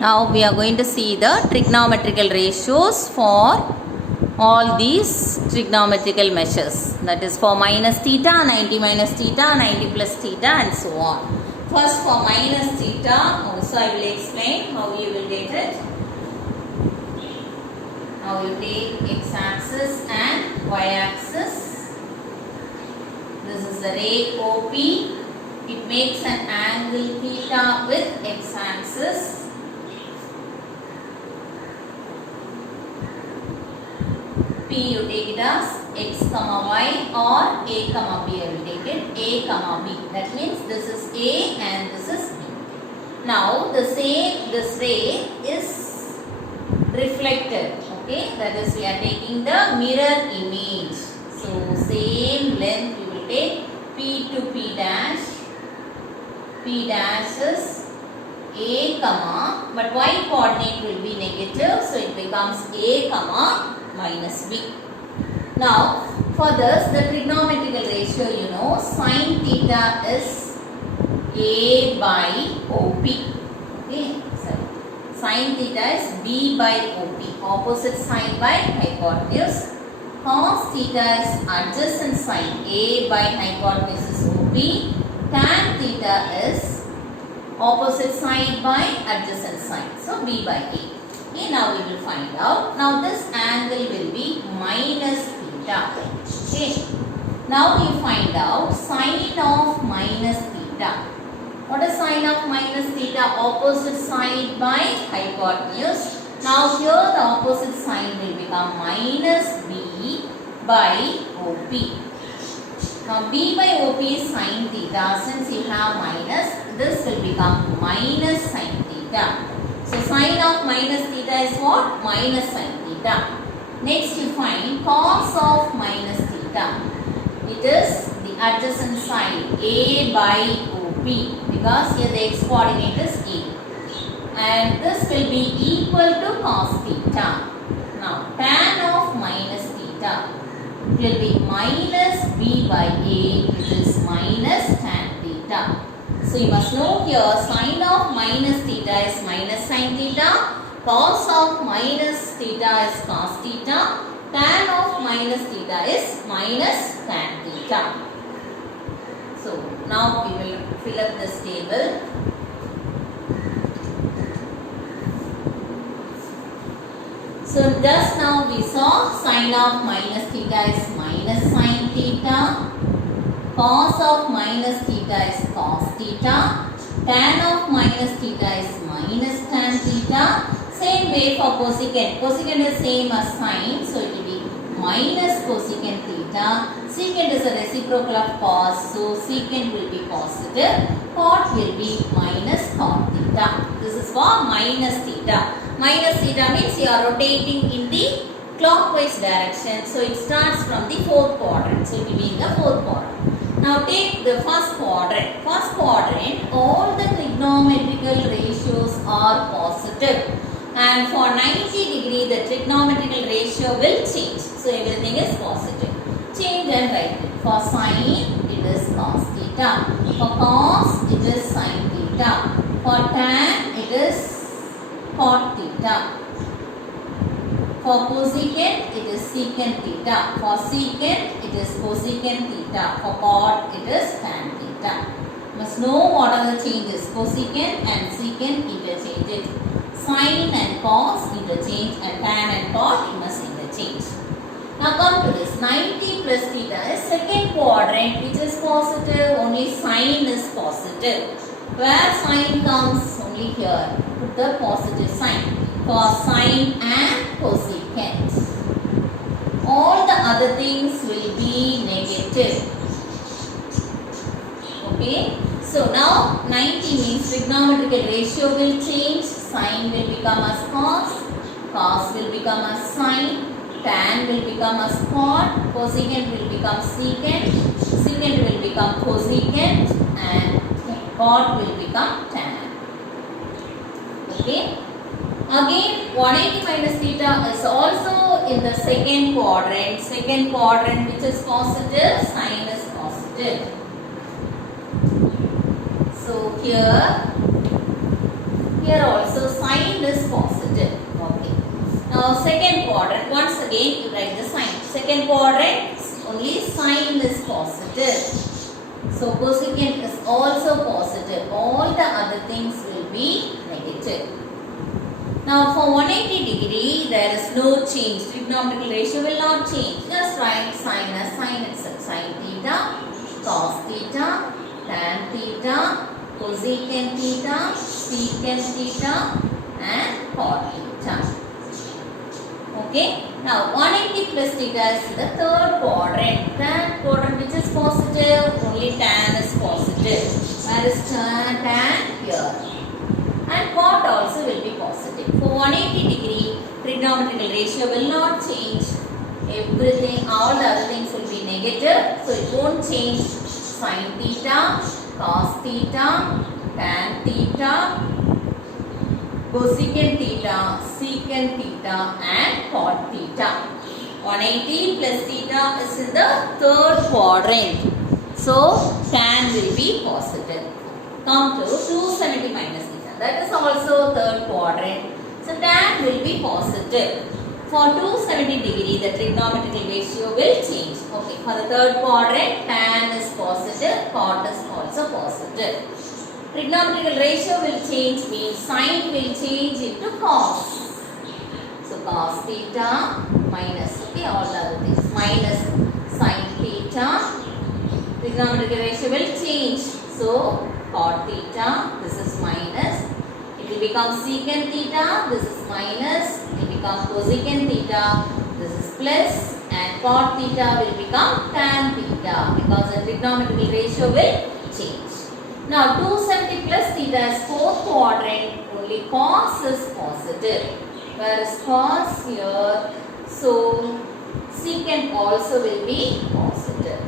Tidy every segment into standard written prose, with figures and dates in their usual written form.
Now we are going to see the trigonometrical ratios for all these trigonometrical measures. That is for minus theta, 90 minus theta, 90 plus theta and so on. First for minus theta, also I will explain how you will get it. Now you take x-axis and y-axis. This is the ray OP. It makes an angle theta with x-axis. P you take it as x comma y or a comma b. I will take it a comma b. That means this is a and this is b. Now this ray is reflected. Okay, that is we are taking the mirror image. So same length we will take p to p dash. P dash is a comma, but y coordinate will be negative, so it becomes a comma minus b. Now for this the trigonometrical ratio, you know, sin theta is a by OP. Okay, so sin theta is b by OP, opposite side by hypotenuse. Cos theta is adjacent side, a by hypotenuse is OP. Tan theta is opposite side by adjacent side, so b by a. Okay, now we will find out. Now this angle will be minus theta. Okay. Now we find out sine of minus theta. What is sine of minus theta? Opposite side by hypotenuse. Now here the opposite sign will become minus b by OP. Now b by OP is sine theta. Since you have minus, this will become minus sine theta. So sine of minus theta is what? Minus sine theta. Next you find cos of minus theta. It is the adjacent side a by OP, because here the x coordinate is a. And this will be equal to cos theta. Now tan of minus theta will be minus b by a, which is minus tan theta. So you must know here sine of minus theta is minus sine theta, cos of minus theta is cos theta, tan of minus theta is minus tan theta. So now we will fill up this table. So just now we saw sine of minus theta is minus sine theta, cos of minus theta is cos theta, tan of minus theta is minus tan theta. Same way for cosecant. Cosecant is same as sine, so it will be minus cosecant theta. Secant is a reciprocal of cos, so secant will be positive. Cot will be minus cot theta. This is for minus theta. Minus theta means you are rotating in the clockwise direction, so it starts from the fourth quadrant. So it will be in the fourth quadrant. Now take the first quadrant. First quadrant, all the trigonometrical ratios are positive. And for 90 degree, the trigonometrical ratio will change. So everything is positive. Change and write it. For sine, it is cos theta. For cos, it is sin theta. For tan, it is cot theta. For cosecant, it is secant theta. For secant, it is cosecant theta. For cot, it is tan theta. You must know what are the changes. Cosecant and secant interchange it. Sine and cos interchange, and tan and cot you must interchange. Now come to this. 90 plus theta is second quadrant, which is positive. Only sine is positive. Where sine comes? Only here. Put the positive sign. For sine and cosecant. All the other things will be negative. Okay. So now 90 means trigonometrical ratio will change. Sine will become as cos. Cos will become as sine. Tan will become as cot. Cosecant will become secant. Secant will become cosecant. And cot will become tan. Okay. Again 180 minus theta is also in the second quadrant. Second quadrant, which is positive, sine is positive. So here also sine second quadrant, once again you write the sign. Second quadrant, only sign is positive. So cosecant is also positive. All the other things will be negative. Now for 180 degree, there is no change. Trigonometrical ratio will not change. Just write sine as sine itself. Sine theta, cos theta, tan theta, cosecant theta, secant theta and cot theta. Okay. Now 180 plus theta is the third quadrant. That quadrant which is positive, only tan is positive. Where is tan? Here. And cot also will be positive. For 180 degree, trigonometrical ratio will not change. Everything, all the other things will be negative. So it won't change. Sin theta, cos theta, tan theta, cosecant theta, secant theta and cot theta. 180 plus theta is in the third quadrant. So tan will be positive. Come to 270 minus theta. That is also third quadrant. So tan will be positive. For 270 degree, the trigonometrical ratio will change. Okay, for the third quadrant, tan is positive, cot is also positive. Trigonometrical ratio will change means sine will change into cos. So cos theta minus, okay, all the other things, minus sin theta. Trigonometrical ratio will change. So cot theta, this is minus. It will become secant theta, this is minus. It will become cosecant theta, this is plus. And cot theta will become tan theta because the trigonometrical ratio will change. Now 270 plus theta is fourth quadrant, only cos is positive. Where is cos here? So secant also will be positive.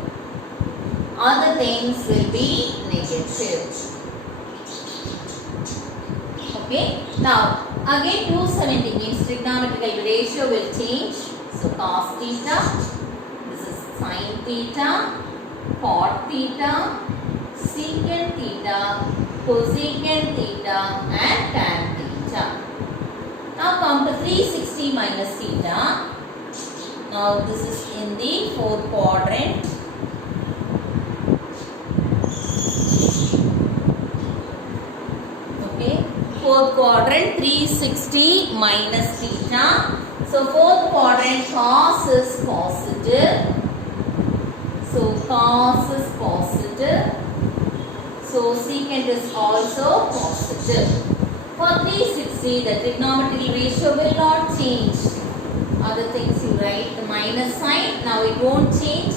Other things will be negative. Okay. Now again 270 means trigonometrical ratio will change. So cos theta, this is sin theta, cot theta, secant theta, cosecant theta and tan theta. Now come to 360 minus theta. Now this is in the fourth quadrant. Okay, fourth quadrant 360 minus theta. So fourth quadrant cos is positive. So cos is positive. So secant is also positive. For 360, the trigonometrical ratio will not change. Other things you write the minus sign. Now it won't change.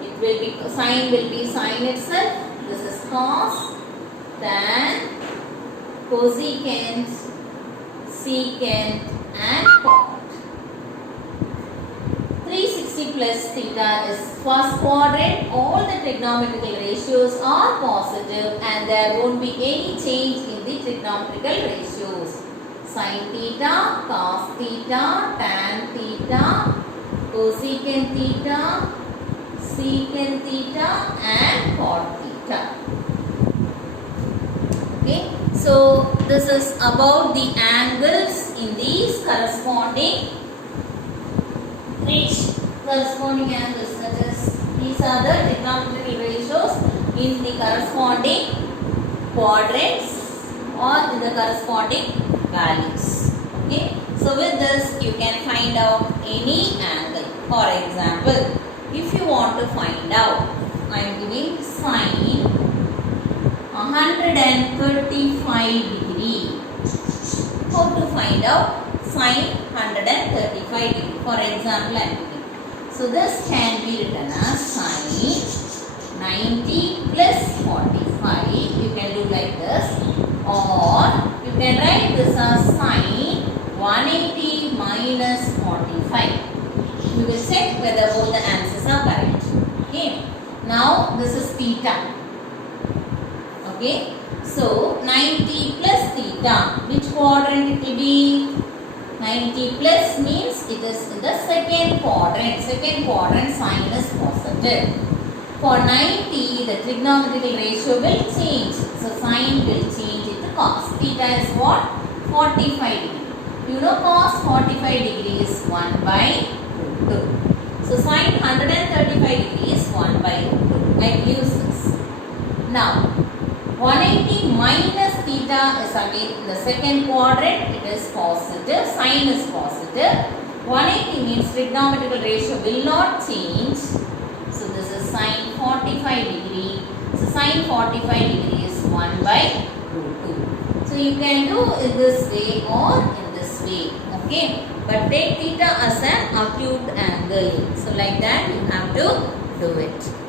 It will be sign will be sign itself. This is cos, tan, cosecant, secant and cot. 360 plus theta is first quadrant. All the trigonometrical ratios are positive and there won't be any change in the trigonometrical ratios. Sin theta, cos theta, tan theta, cosecant theta, secant theta and cot theta. Okay. So this is about the angles in these corresponding angles, such as these are the trigonometrical ratios in the corresponding quadrants or in the corresponding values. Okay. So with this you can find out any angle. For example, if you want to find out, I am giving sine 135 degree. How to find out sine 135 degree? For example, I am giving. So this can be written as sine 90 plus 45. You can do like this, or you can write this as sine 180 minus 45. We will check whether both the answers are correct. Okay. Now this is theta. Okay. So 90 plus theta, which quadrant it will be? 90 plus means it is in the second quadrant. Second quadrant sign is positive. For 90, the trigonometrical ratio will change. So sign will change into cos. Theta is what? 45 degree. You know cos 45 degrees 1 by root 2. So sin 135 degrees 1 by root 2. I use this. Now 180 minus theta is again in the second quadrant. It is positive. Sin is positive. 180 means trigonometrical ratio will not change. So this is sin 45 degree. So sin 45 degree is 1 by root 2. So you can do in this way or in this way. Okay. But take theta as an acute angle. So like that you have to do it.